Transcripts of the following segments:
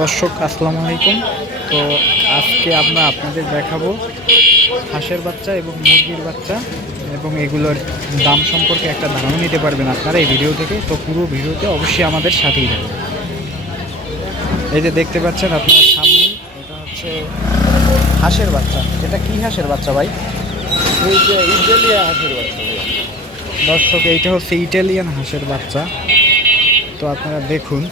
দর্শক আসসালামু আলাইকুম। তো আজকে আমরা আপনাদের দেখাবো হাঁসের বাচ্চা এবং মুরগির বাচ্চা এবং এগুলোর দাম সম্পর্কে একটা ধারণা নিতে পারবেন আপনারা এই ভিডিও থেকে। তো পুরো ভিডিওতে অবশ্যই আমাদের সাথেই থাকবে। এই যে দেখতে পাচ্ছেন আপনার সামনে, এটা হচ্ছে হাঁসের বাচ্চা। এটা কি হাঁসের বাচ্চা ভাই? এই যে ইটালিয়ান হাঁসের বাচ্চা। দর্শক এইটা হচ্ছে ইটালিয়ান হাঁসের বাচ্চা। তো আপনারা দেখুন,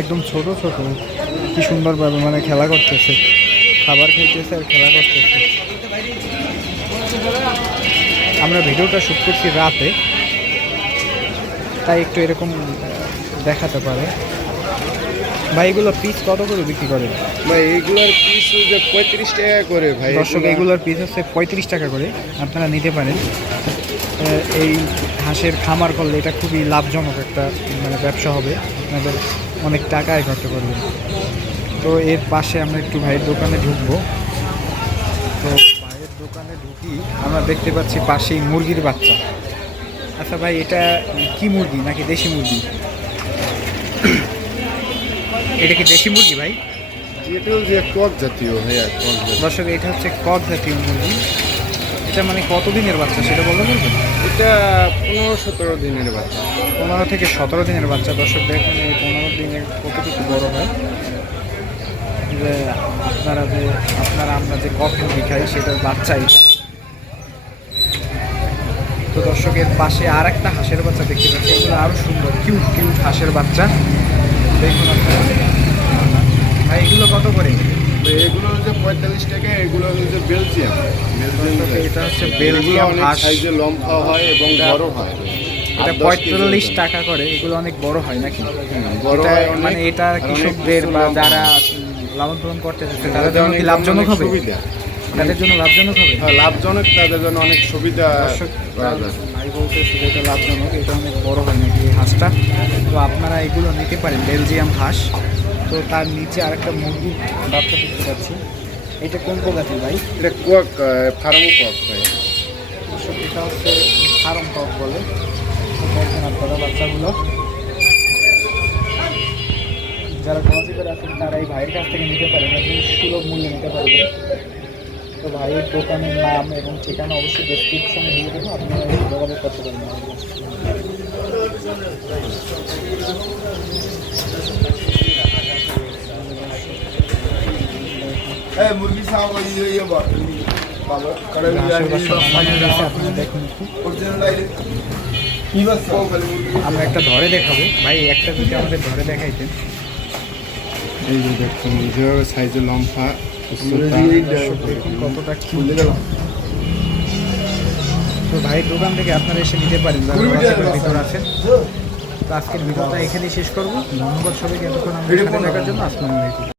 একদম ছোট ছোট, কি সুন্দরভাবে মানে খেলা করতেছে, খাবার খাইতেছে আর খেলা করতেছে। আমরা ভিডিওটা শুট করছি রাতে, তাই একটু এরকম দেখাতে পারে। ভাই এগুলো পিস কত করে বিক্রি করেন? ভাই এগুলোর পিস যে 35 টাকা করে ভাই। দর্শক এগুলোর পিস হচ্ছে 35 টাকা করে, আপনারা নিতে পারেন। এই হাঁসের খামার করলে এটা খুবই লাভজনক একটা মানে ব্যবসা হবে, আপনাদের অনেক টাকা আয় করতে পারবেন। তো এর পাশে আমরা একটু ভাইয়ের দোকানে ঢুকবো। তো ভাইয়ের দোকানে ঢুকি আমরা দেখতে পাচ্ছি পাশেই মুরগির বাচ্চা। আচ্ছা ভাই, এটা কি মুরগি নাকি দেশি মুরগি? এটা কি দেশি মুরগি ভাই? এটা যে কক জাতীয় ভাইয়া, কক জাতীয়। দর্শক এটা হচ্ছে কক জাতীয় মুরগি। এটা মানে কতদিনের বাচ্চা সেটা বলতে বলবেন? এটা 15-17 দিনের বাচ্চা। 15 থেকে 17 দিনের বাচ্চা। দর্শক দেখুন এই 15 দিনের কতটুকু বড় হয়। যে আমরা যে কক মুরগি খাই সেটার বাচ্চা এটা। তো দর্শকের পাশে আর একটা হাঁসের বাচ্চা দেখতে পাচ্ছি, এগুলো আরও সুন্দর কিউট কিউট হাঁসের বাচ্চা। দেখুন আপনারা ভাই, এগুলো কত করে? এগুলো হচ্ছে 45 টাকা। এগুলো হচ্ছে বেলজিয়াম। এটা হচ্ছে বেলজিয়াম হাঁস, সাইজে লম্বা হয় এবং বড় হয়। এটা 45 টাকা করে। এগুলো অনেক বড় হয় নাকি? বড় এটা হয় মানে এটা কৃষকদের বা যারা লালন পালন করতে চাচ্ছে তাদের জন্য কি লাভজনক হবে? সুবিধা, তাদের জন্য লাভজনক হবে। লাভজনক, তাদের জন্য অনেক সুবিধা। ভাই বলতেছি এটা লাভজনক, এটা অনেক বড় হয় নাকি এই হাঁসটা। তো আপনারা এগুলো নিতে পারেন, বেলজিয়াম হাঁস। তো তার নিচে আরেকটা মুরগি বাচ্চা দেখতে পাচ্ছি। এটা কোন প্রজাতির ভাই? এটা কক, ফার্ম কক ভাই। এটা হচ্ছে ফার্ম কক বলে। দেখেন আপনারা বাচ্চাগুলো, যারা খরচি করে আছেন তারা এই ভাইয়ের কাছ থেকে নিতে পারেন এবং সুলভ মূল্যে নিতে পারবেন। তো ভাইয়ের দোকানের নাম এবং ঠিকানা অবশ্যই ডেসক্রিপশনে দিয়ে দেবো, আপনারা যোগাযোগ করতে পারেন। আমরা একটা ধরে দেখাবো ভাই, একটা যদি আমাদের ধরে দেখাইতেন। এই যে দেখুন, যেভাবে সাইজে লম্বা, দেখুন কতটা খুলে গেল। তো ভাইয়ের দোকান থেকে আপনারা এসে নিতে পারেন যারা ভিতরে আছেন। তো আজকের ভিডিওটা এখানেই শেষ করবো। ধন্যবাদ সবাইকে এতক্ষণ আমাদের সাথে থাকার জন্য। আসসালামু আলাইকুম।